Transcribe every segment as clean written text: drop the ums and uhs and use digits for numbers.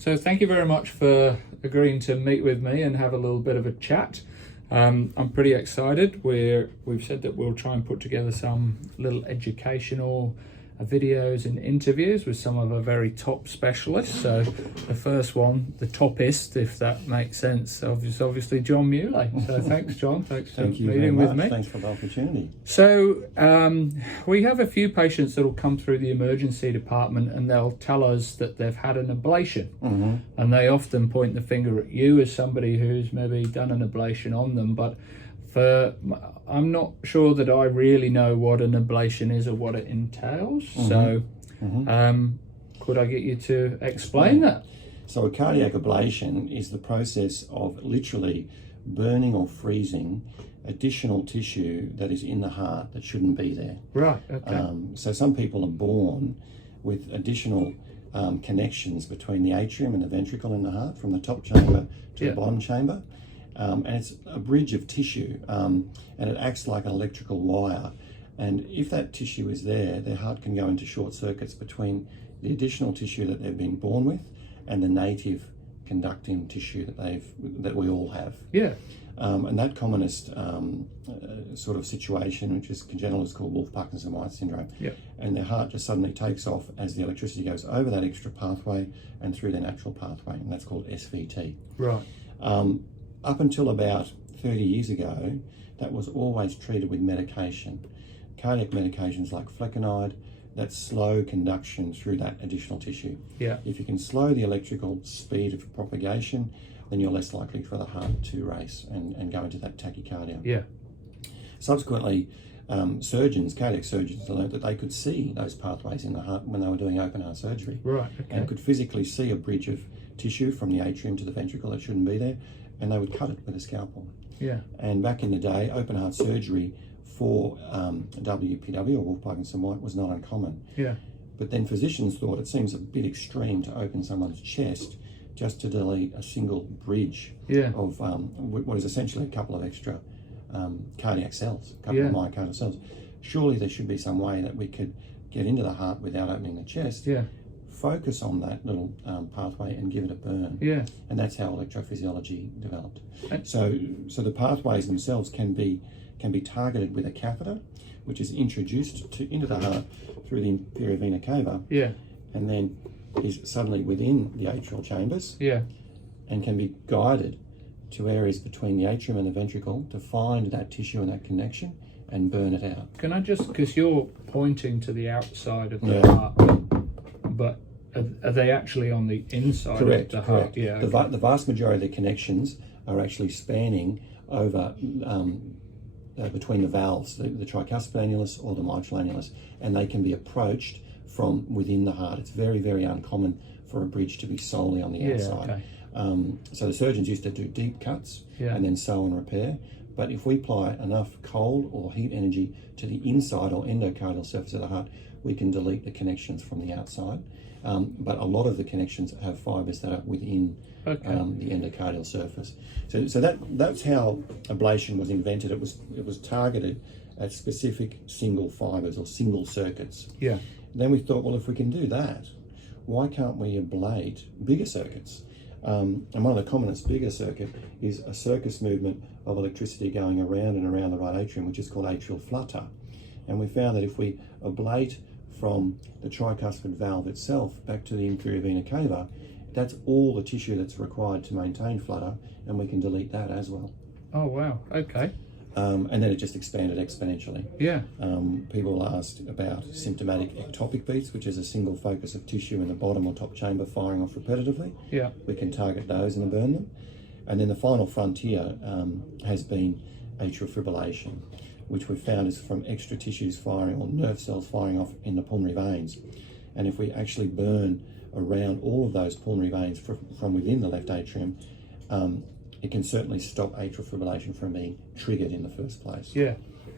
So thank you very much for agreeing to meet with me and have a little bit of a chat. I'm pretty excited. We've said that we'll try and put together some little educational videos and interviews with some of our very top specialists. So the first one, the toppest, if that makes sense, is obviously John Meulet. So thanks, John. Thanks for meeting with me. Thanks for the opportunity. So we have a few patients that will come through the emergency department and they'll tell us that they've had an ablation. Mm-hmm. And they often point the finger at you as somebody who's maybe done an ablation on them. But I'm not sure that I really know what an ablation is or what it entails. Mm-hmm. So Mm-hmm. Could I get you to explain that? So a cardiac ablation is the process of literally burning or freezing additional tissue that is in the heart that shouldn't be there. Right, okay. So some people are born with additional connections between the atrium and the ventricle in the heart, from the top chamber to the bottom chamber. And it's a bridge of tissue, and it acts like an electrical wire. And if that tissue is there, their heart can go into short circuits between the additional tissue that they've been born with and the native conducting tissue that we all have. Yeah. And that commonest sort of situation, which is congenital, is called Wolff-Parkinson-White syndrome. Yeah. And their heart just suddenly takes off as the electricity goes over that extra pathway and through their natural pathway, and that's called SVT. Right. Up until about 30 years ago, that was always treated with medication. Cardiac medications like flecainide, that slow conduction through that additional tissue. Yeah. If you can slow the electrical speed of propagation, then you're less likely for the heart to race and go into that tachycardia. Yeah. Subsequently, cardiac surgeons learned that they could see those pathways in the heart when they were doing open heart surgery. Right, okay. And could physically see a bridge of tissue from the atrium to the ventricle that shouldn't be there, and they would cut it with a scalpel. Yeah. And back in the day, open heart surgery for WPW, or Wolff-Parkinson-White, was not uncommon. Yeah. But then physicians thought it seems a bit extreme to open someone's chest just to delete a single bridge of what is essentially a couple of extra cardiac cells, a couple of myocardial cells. Surely there should be some way that we could get into the heart without opening the chest, focus on that little pathway and give it a burn. Yeah. And that's how electrophysiology developed. So the pathways themselves can be targeted with a catheter, which is introduced into the heart through the inferior vena cava. Yeah. And then is suddenly within the atrial chambers. Yeah. And can be guided to areas between the atrium and the ventricle to find that tissue and that connection and burn it out. Can I just, because you're pointing to the outside of the heart, but are they actually on the inside of the heart? Correct. Yeah. The vast majority of the connections are actually spanning over between the valves, the tricuspid annulus or the mitral annulus, and they can be approached from within the heart. It's very, very uncommon for a bridge to be solely on the outside. Okay. So the surgeons used to do deep cuts and then sew and repair. But if we apply enough cold or heat energy to the inside or endocardial surface of the heart, we can delete the connections from the outside. But a lot of the connections have fibres that are within the endocardial surface. So that's how ablation was invented. It was targeted at specific single fibres or single circuits. Yeah. Then we thought, well, if we can do that, why can't we ablate bigger circuits? And one of the commonest bigger circuit is a circus movement of electricity going around and around the right atrium, which is called atrial flutter. And we found that if we ablate from the tricuspid valve itself back to the inferior vena cava, that's all the tissue that's required to maintain flutter, and we can delete that as well. Oh, wow. Okay. And then it just expanded exponentially. Yeah. People asked about symptomatic ectopic beats, which is a single focus of tissue in the bottom or top chamber firing off repetitively. Yeah. We can target those and burn them. And then the final frontier has been atrial fibrillation, which we've found is from extra tissues firing or nerve cells firing off in the pulmonary veins. And if we actually burn around all of those pulmonary veins from within the left atrium, it can certainly stop atrial fibrillation from being triggered in the first place. Yeah.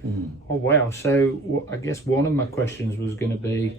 Mm. Oh, wow. So I guess one of my questions was going to be,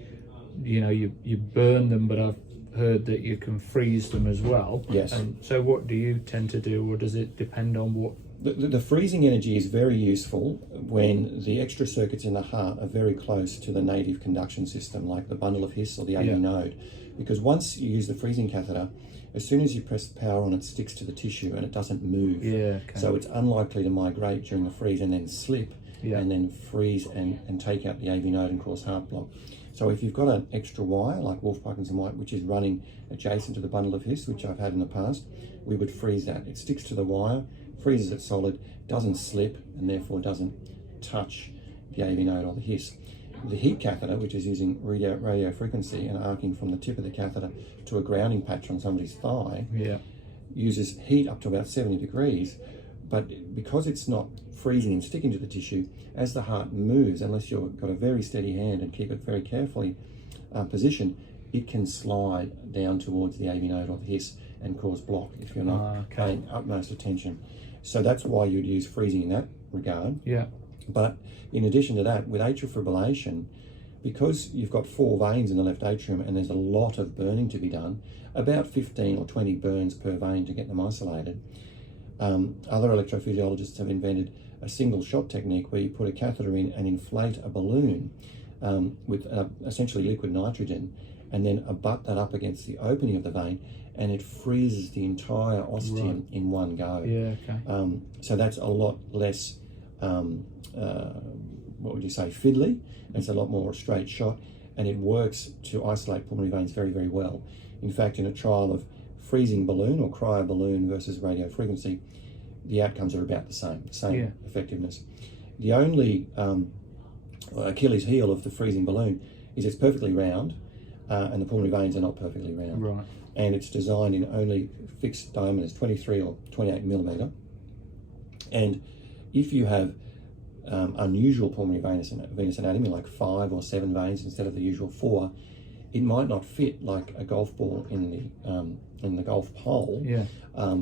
you burn them, but I've heard that you can freeze them as well. Yes. And so what do you tend to do, or does it depend on what? The freezing energy is very useful when the extra circuits in the heart are very close to the native conduction system, like the bundle of His or the AV node. because once you use the freezing catheter, as soon as you press the power on, it sticks to the tissue and it doesn't move. Yeah, okay. So it's unlikely to migrate during the freeze and then slip and then freeze and take out the AV node and cause heart block. So if you've got an extra wire like Wolff Parkinson White, which is running adjacent to the bundle of His, which I've had in the past, we would freeze that. It sticks to the wire, freezes it solid, doesn't slip, and therefore doesn't touch the AV node or the His. The heat catheter, which is using radio frequency and arcing from the tip of the catheter to a grounding patch on somebody's thigh, uses heat up to about 70 degrees, but because it's not freezing and sticking to the tissue, as the heart moves, unless you've got a very steady hand and keep it very carefully positioned, it can slide down towards the AV node or the His and cause block if you're not paying utmost attention. So that's why you'd use freezing in that regard. Yeah. But in addition to that, with atrial fibrillation, because you've got 4 veins in the left atrium and there's a lot of burning to be done, about 15 or 20 burns per vein to get them isolated, other electrophysiologists have invented a single shot technique where you put a catheter in and inflate a balloon with essentially liquid nitrogen, and then butt that up against the opening of the vein, and it freezes the entire ostium in one go. Yeah, okay. So that's a lot less, what would you say, fiddly. It's a lot more a straight shot, and it works to isolate pulmonary veins very, very well. In fact, in a trial of freezing balloon or cryo balloon versus radio frequency, the outcomes are about the same effectiveness. The only Achilles heel of the freezing balloon is it's perfectly round, and the pulmonary veins are not perfectly round. Right. And it's designed in only fixed diameters, 23 or 28 millimeter. And if you have unusual pulmonary venous anatomy, like 5 or 7 veins instead of the usual 4, it might not fit like a golf ball in the golf hole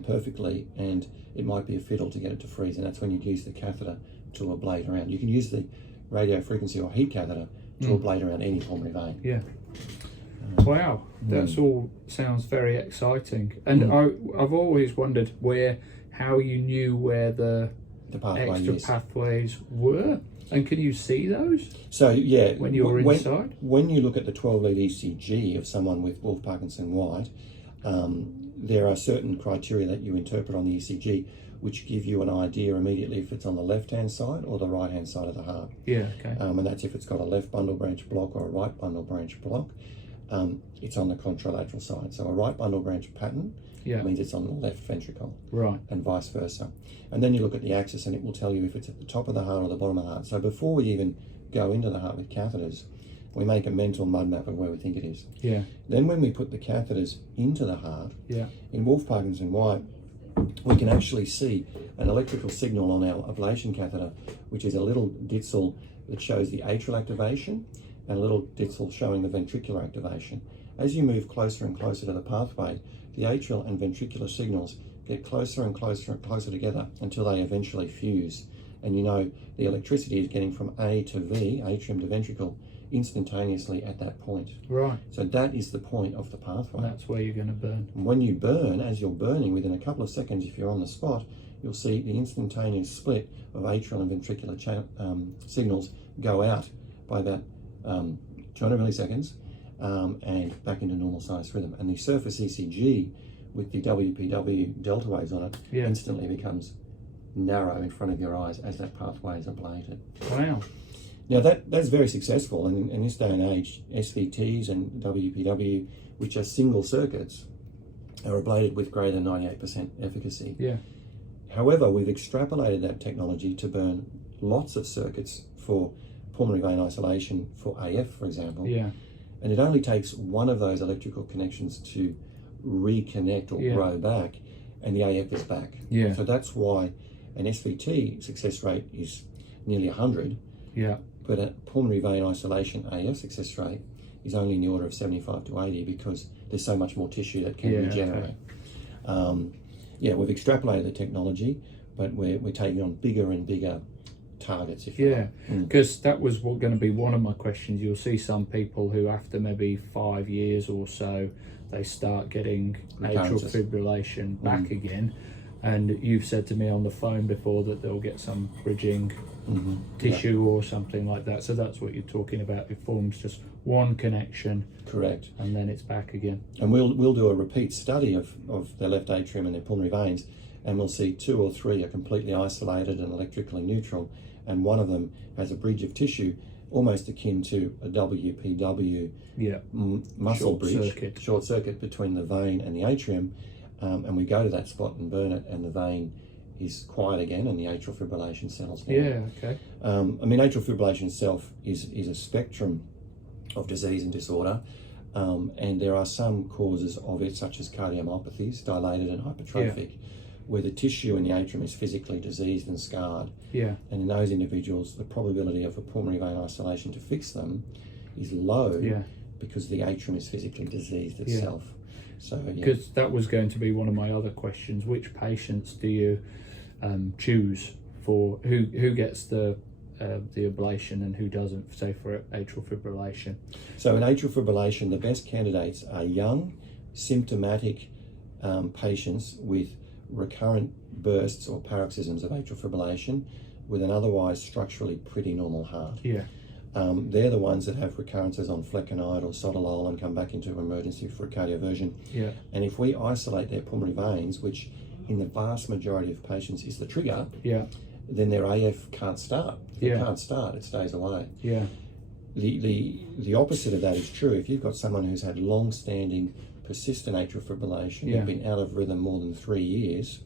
perfectly, and it might be a fiddle to get it to freeze, and that's when you'd use the catheter to ablate around. You can use the radio frequency or heat catheter to ablate around any pulmonary vein. Yeah. Wow, that's all sounds very exciting. And I've always wondered how you knew where the extra pathways were. And can you see those? So yeah, when you're inside? When you look at the 12-lead ECG of someone with Wolff Parkinson White, there are certain criteria that you interpret on the ECG which give you an idea immediately if it's on the left-hand side or the right-hand side of the heart. Yeah, okay. And that's if it's got a left bundle branch block or a right bundle branch block. It's on the contralateral side. So a right bundle branch pattern means it's on the left ventricle. Right. And vice versa. And then you look at the axis and it will tell you if it's at the top of the heart or the bottom of the heart. So before we even go into the heart with catheters, we make a mental mud map of where we think it is. Yeah. Then when we put the catheters into the heart, in Wolff Parkinson White, we can actually see an electrical signal on our ablation catheter, which is a little ditzel that shows the atrial activation and a little ditzel showing the ventricular activation. As you move closer and closer to the pathway, the atrial and ventricular signals get closer and closer and closer together until they eventually fuse. And you know the electricity is getting from A to V, atrium to ventricle, instantaneously at that point. Right. So that is the point of the pathway. That's where you're going to burn. And when you burn, as you're burning, within a couple of seconds, if you're on the spot, you'll see the instantaneous split of atrial and ventricular signals go out by about 200 milliseconds and back into normal sinus rhythm. And the surface ECG with the WPW delta waves on it instantly becomes narrow in front of your eyes as that pathway is ablated. Wow. Now that's very successful, and in this day and age, SVTs and WPW, which are single circuits, are ablated with greater than 98% efficacy. Yeah. However, we've extrapolated that technology to burn lots of circuits for pulmonary vein isolation for AF, for example. Yeah. And it only takes one of those electrical connections to reconnect or grow back, and the AF is back. Yeah. So that's why an SVT success rate is nearly 100. Yeah. But a pulmonary vein isolation AF success rate is only in the order of 75 to 80 because there's so much more tissue that can regenerate. Okay. We've extrapolated the technology, but we're taking on bigger and bigger targets, if you like. Because that was going to be one of my questions. You'll see some people who after maybe 5 years or so, they start getting atrial fibrillation back again. And you've said to me on the phone before that they'll get some bridging tissue or something like that. So that's what you're talking about. It forms just one connection. Correct. And then it's back again. And we'll do a repeat study of their left atrium and their pulmonary veins, and we'll see 2 or 3 are completely isolated and electrically neutral, and one of them has a bridge of tissue almost akin to a WPW muscle bridge, short circuit between the vein and the atrium. And we go to that spot and burn it, and the vein is quiet again, and the atrial fibrillation settles down. Yeah, okay. I mean, atrial fibrillation itself is a spectrum of disease and disorder, and there are some causes of it, such as cardiomyopathies, dilated and hypertrophic, where the tissue in the atrium is physically diseased and scarred. Yeah. And in those individuals, the probability of a pulmonary vein isolation to fix them is low because the atrium is physically diseased itself. So, because that was going to be one of my other questions. Which patients do you choose for who gets the ablation and who doesn't, say for atrial fibrillation? So in atrial fibrillation, the best candidates are young, symptomatic patients with recurrent bursts or paroxysms of atrial fibrillation with an otherwise structurally pretty normal heart. Yeah. They're the ones that have recurrences on flecainide or sotalol and come back into emergency for a cardioversion. Yeah. And if we isolate their pulmonary veins, which in the vast majority of patients is the trigger, then their AF can't start. If it can't start, it stays away. Yeah. The opposite of that is true. If you've got someone who's had long-standing persistent atrial fibrillation, they've been out of rhythm more than 3 years,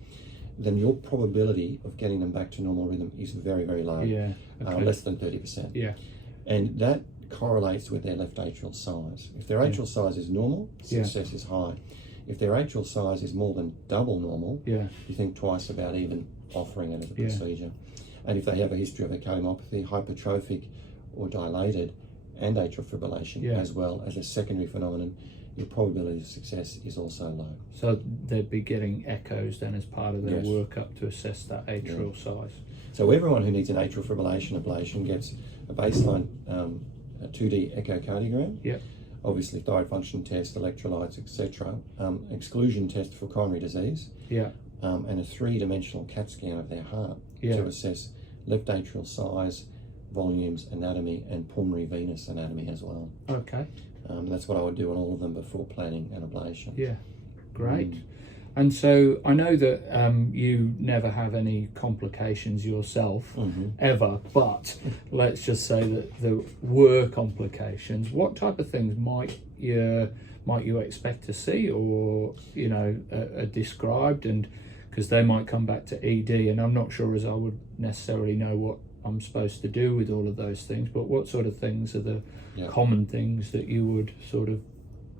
then your probability of getting them back to normal rhythm is very, very low. Yeah. Okay. Less than 30%. Yeah. And that correlates with their left atrial size. If their atrial size is normal, success is high. If their atrial size is more than double normal, you think twice about even offering it as a procedure. And if they have a history of a cardiomyopathy, hypertrophic or dilated, and atrial fibrillation as well as a secondary phenomenon, your probability of success is also low. So they'd be getting echoes then as part of their workup to assess that atrial size. So everyone who needs an atrial fibrillation ablation gets a baseline a 2D echocardiogram, obviously thyroid function test, electrolytes, etc., exclusion test for coronary disease, and a 3-dimensional CAT scan of their heart to assess left atrial size, volumes, anatomy, and pulmonary venous anatomy as well. Okay. That's what I would do on all of them before planning an ablation. Yeah, great. And so I know that you never have any complications yourself, ever, but let's just say that there were complications. What type of things might you expect to see, or are described? And because they might come back to ED, and I'm not sure as I would necessarily know what I'm supposed to do with all of those things, but what sort of things are the common things that you would sort of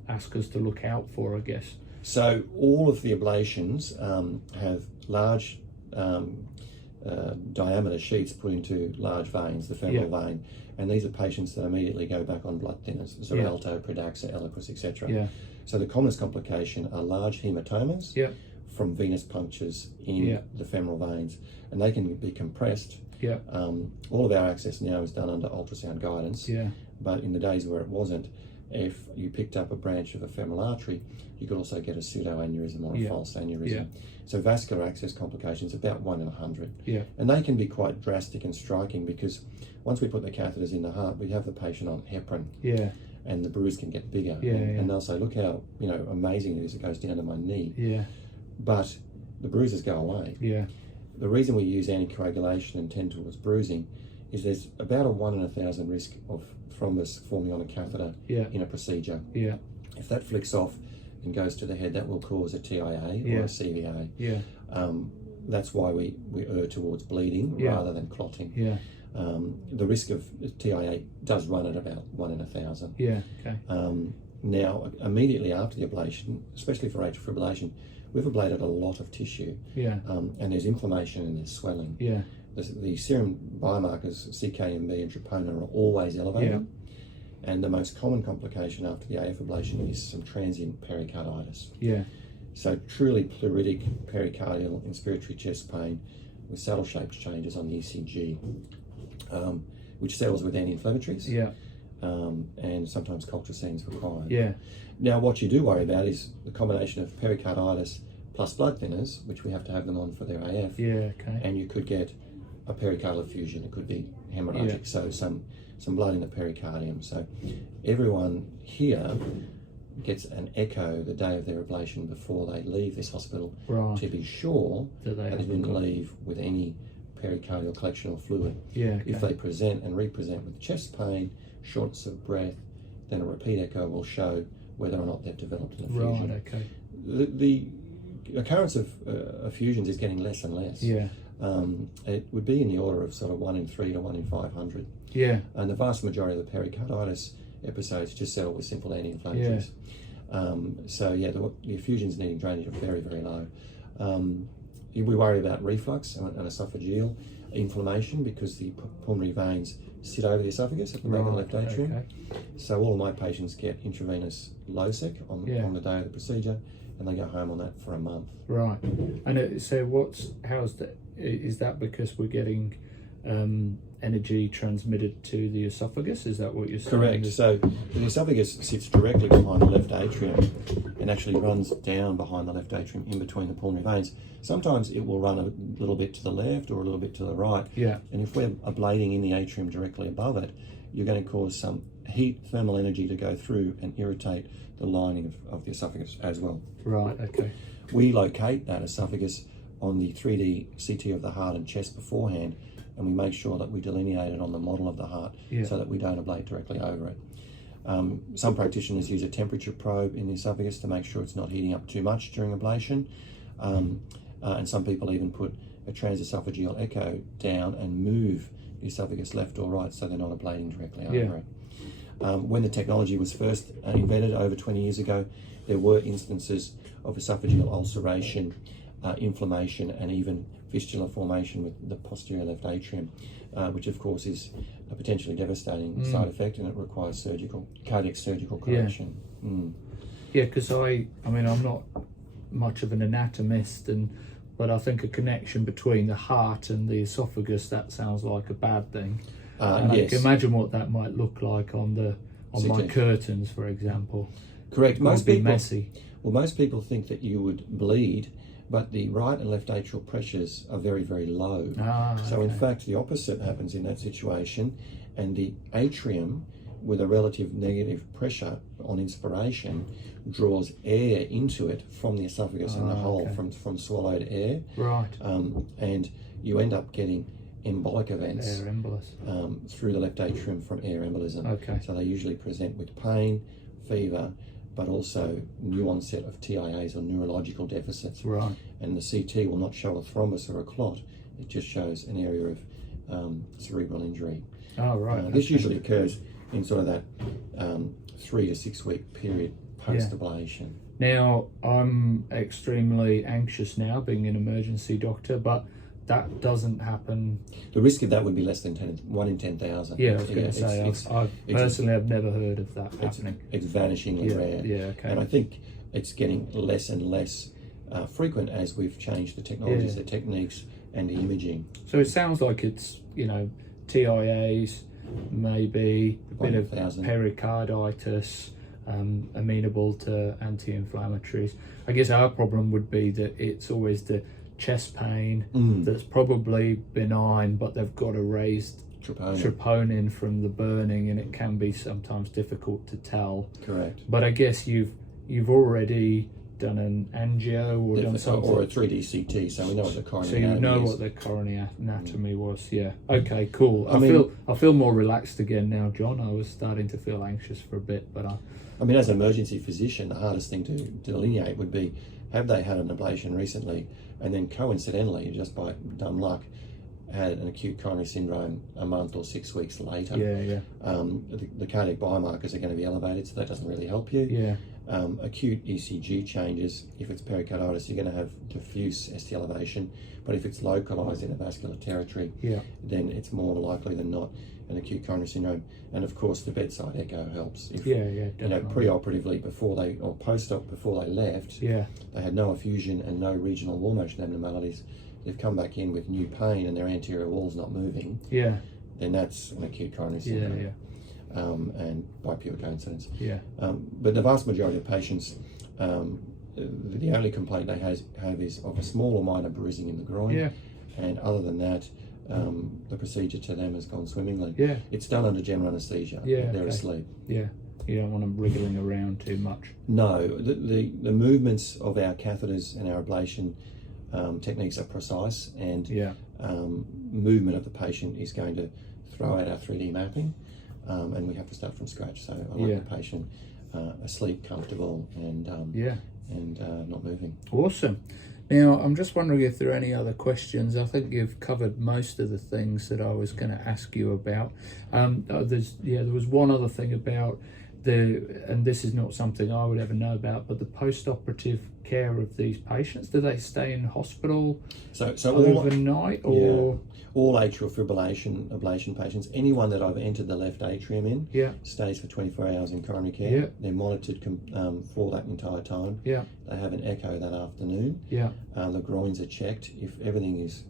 ask us to look out for, I guess? So all of the ablations have large diameter sheets put into large veins, the femoral vein, and these are patients that immediately go back on blood thinners, Xarelto, Pradaxa, Eliquis, etc. So the commonest complication are large hematomas from venous punctures in the femoral veins, and they can be compressed. All of our access now is done under ultrasound guidance, but in the days where it wasn't, if you picked up a branch of a femoral artery, you could also get a pseudoaneurysm or a false aneurysm. So vascular access complications, about 1 in 100. And they can be quite drastic and striking, because once we put the catheters in the heart, we have the patient on heparin. And the bruise can get bigger. And they'll say, look how amazing it is, it goes down to my knee. But the bruises go away. The reason we use anticoagulation and tend towards bruising is there's about a 1 in 1,000 risk of thrombus forming on a catheter in a procedure. If that flicks off and goes to the head, that will cause a TIA or a CVA. That's why we err towards bleeding rather than clotting. The risk of TIA does run at about 1 in 1,000. Now, immediately after the ablation, especially for atrial fibrillation, we've ablated a lot of tissue, and there's inflammation and there's swelling. The serum biomarkers, CKMB and troponin, are always elevated. And the most common complication after the AF ablation is some transient pericarditis. So truly pleuritic pericardial inspiratory chest pain with saddle shaped changes on the ECG, which settles with anti-inflammatories. And sometimes colchicine is required. Now, what you do worry about is the combination of pericarditis plus blood thinners, which we have to have them on for their AF. Yeah, okay. And you could get a pericardial effusion. It could be hemorrhagic, so some blood in the pericardium. So everyone here gets an echo the day of their ablation before they leave this hospital to be sure that they didn't leave with any pericardial collection or fluid. Yeah, okay. If they present and represent with chest pain, shortness of breath, then a repeat echo will show whether or not they've developed an effusion. Right, okay. The occurrence of effusions is getting less and less. Yeah. It would be in the order of sort of 1 in 3 to 1 in 500. Yeah. And the vast majority of the pericarditis episodes just settle with simple anti-inflammatories. So yeah, the effusions needing drainage are very, very low. We worry about reflux and esophageal inflammation because the pulmonary veins sit over the esophagus at the back of the left atrium. Okay. So all of my patients get intravenous Losec on the day of the procedure, and they go home on that for a month. Right. And is that because we're getting energy transmitted to the esophagus? Is that what you're saying? Correct. So the esophagus sits directly behind the left atrium and actually runs down behind the left atrium in between the pulmonary veins. Sometimes it will run a little bit to the left or a little bit to the right. Yeah. And if we're ablating in the atrium directly above it, you're going to cause some heat, thermal energy to go through and irritate the lining of the esophagus as well. Right, okay. We locate that esophagus on the 3D CT of the heart and chest beforehand, and we make sure that we delineate it on the model of the heart so that we don't ablate directly over it. Some practitioners use a temperature probe in the esophagus to make sure it's not heating up too much during ablation. And some people even put a transesophageal echo down and move the esophagus left or right so they're not ablating directly over it. When the technology was first invented over 20 years ago, there were instances of esophageal ulceration, inflammation, and even fistula formation with the posterior left atrium, which of course is a potentially devastating side effect, and it requires cardiac surgical correction. Yeah, because I mean, I'm not much of an anatomist, but I think a connection between the heart and the esophagus, that sounds like a bad thing. And I can imagine what that might look like on my curtains, for example. Correct. Most people messy. Well, most people think that you would bleed, but the right and left atrial pressures are very, very low. So in fact, the opposite happens in that situation, and the atrium, with a relative negative pressure on inspiration, draws air into it from the esophagus and the hole from swallowed air. Right. And you end up getting embolic events Air embolus. through the left atrium from air embolism. Okay. So they usually present with pain, fever, but also new onset of TIAs or neurological deficits. Right. And the CT will not show a thrombus or a clot. It just shows an area of cerebral injury. Oh, right. This usually occurs in sort of that 3 to 6 week period post-ablation. Now, I'm extremely anxious now, being an emergency doctor, but that doesn't happen. The risk of that would be less than 1 in 10,000. Yeah, I was going to say, I personally have never heard of that happening. It's vanishingly rare. Yeah, okay. And I think it's getting less and less frequent as we've changed the technologies, the techniques, and the imaging. So it sounds like it's, TIAs, maybe a bit of pericarditis, amenable to anti-inflammatories. I guess our problem would be that it's always the chest pain that's probably benign, but they've got a raised troponin from the burning, and it can be sometimes difficult to tell. Correct. But I guess you've already done an angio or done something, or a 3D CT, so we know what the coronary anatomy is. So you know what the coronary anatomy was. Yeah. Okay. Cool. I feel more relaxed again now, John. I was starting to feel anxious for a bit, but I mean, as an emergency physician, the hardest thing to delineate would be, have they had an ablation recently, and then coincidentally, just by dumb luck, had an acute coronary syndrome a month or 6 weeks later. The cardiac biomarkers are going to be elevated, so that doesn't really help you. Acute ECG changes, if it's pericarditis, you're going to have diffuse ST elevation, but if it's localized in a vascular territory, then it's more likely than not an acute coronary syndrome. And of course, the bedside echo helps. If, pre-operatively or post-op before they left, they had no effusion and no regional wall motion abnormalities. They've come back in with new pain and their anterior wall's not moving. Then that's an acute coronary syndrome. And by pure coincidence. But the vast majority of patients the only complaint they have is of a small or minor bruising in the groin. Yeah. And other than that, the procedure to them has gone swimmingly. Yeah. It's done under general anaesthesia. Yeah, They're okay. asleep. Yeah. You don't want them wriggling around too much. No, the movements of our catheters and our ablation techniques are precise, and movement of the patient is going to throw out our 3D mapping, and we have to start from scratch. So I like the patient asleep, comfortable, and not moving. Awesome. Now, I'm just wondering if there are any other questions. I think you've covered most of the things that I was going to ask you about. There was one other thing about and this is not something I would ever know about, but the post-operative care of these patients. Do they stay in hospital overnight, or all atrial fibrillation ablation patients? Anyone that I've entered the left atrium in stays for 24 hours in coronary care. Yeah. They're monitored for that entire time. Yeah. They have an echo that afternoon. Yeah. The groins are checked. If everything is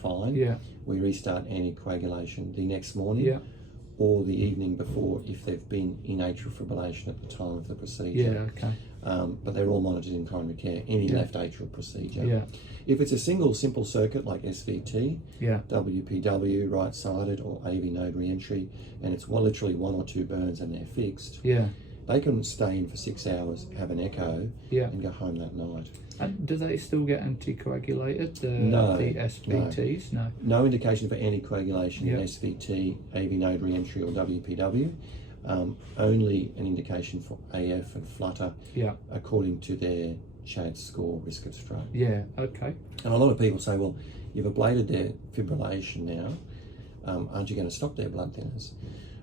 fine, we restart anticoagulation the next morning. Yeah. Or the evening before if they've been in atrial fibrillation at the time of the procedure. Yeah, okay. But they're all monitored in coronary care, any left atrial procedure. Yeah. If it's a single simple circuit like SVT, WPW, right-sided, or AV node re-entry, and it's literally 1 or 2 burns and they're fixed, they can stay in for 6 hours, have an echo, and go home that night. And do they still get anticoagulated, No, the SVTs? No. No indication for anticoagulation in SVT, AV node re-entry, or WPW. Only an indication for AF and flutter according to their CHAD score, risk of stroke. Yeah, okay. And a lot of people say, well, you've ablated their fibrillation now, aren't you going to stop their blood thinners?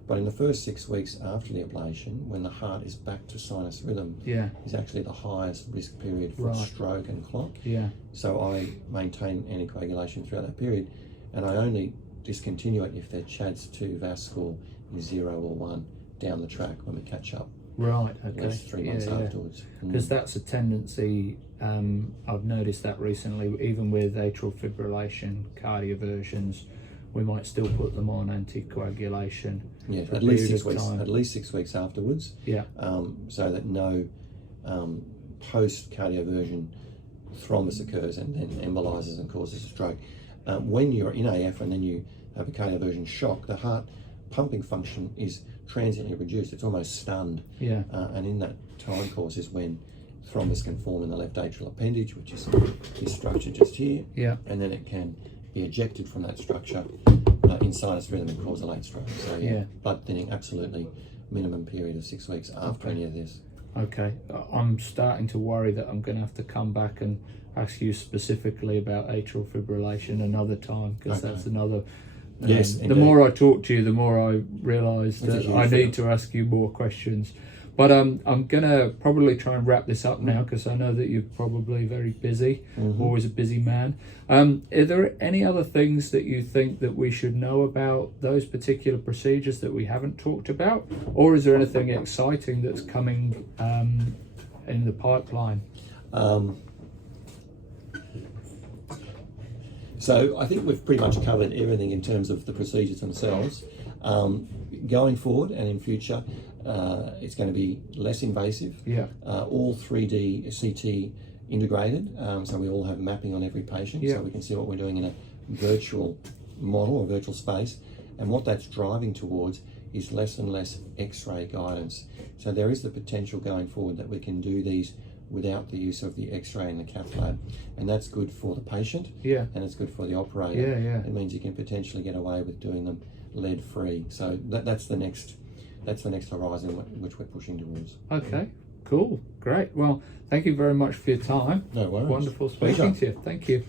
But in the first 6 weeks after the ablation, when the heart is back to sinus rhythm, is actually the highest risk period for stroke and clot. Yeah. So I maintain anticoagulation throughout that period, and I only discontinue it if their CHADS2 VAS score is 0 or 1 down the track when we catch up. Right, okay. That's 3 months afterwards. Because that's a tendency, I've noticed that recently, even with atrial fibrillation, cardioversions, we might still put them on anticoagulation. Yeah, at least 6 weeks. At least 6 weeks afterwards. Yeah. So that no post cardioversion thrombus occurs and then embolizes and causes a stroke. When you're in AF and then you have a cardioversion shock, the heart pumping function is transiently reduced. It's almost stunned. Yeah. And in that time course is when thrombus can form in the left atrial appendage, which is this structure just here. Yeah. And then it can be ejected from that structure in sinus rhythm and cause a late stroke. So blood thinning, absolutely minimum period of 6 weeks after any of this. Okay, I'm starting to worry that I'm going to have to come back and ask you specifically about atrial fibrillation another time, because that's another. Yes, the more I talk to you, the more I realise that I need to ask you more questions. But I'm going to probably try and wrap this up now, because I know that you're probably very busy, always a busy man. Are there any other things that you think that we should know about those particular procedures that we haven't talked about? Or is there anything exciting that's coming in the pipeline? So I think we've pretty much covered everything in terms of the procedures themselves. Going forward and in future, it's going to be less invasive. Yeah. All 3D CT integrated, so we all have mapping on every patient, so we can see what we're doing in a virtual model or virtual space. And what that's driving towards is less and less X-ray guidance. So there is the potential going forward that we can do these without the use of the X-ray in the cath lab, and that's good for the patient. Yeah. And it's good for the operator. Yeah, yeah. It means you can potentially get away with doing them lead-free. So that's the next horizon which we're pushing towards. Okay, cool, great. Well, thank you very much for your time. No worries. Wonderful speaking to you. Thank you.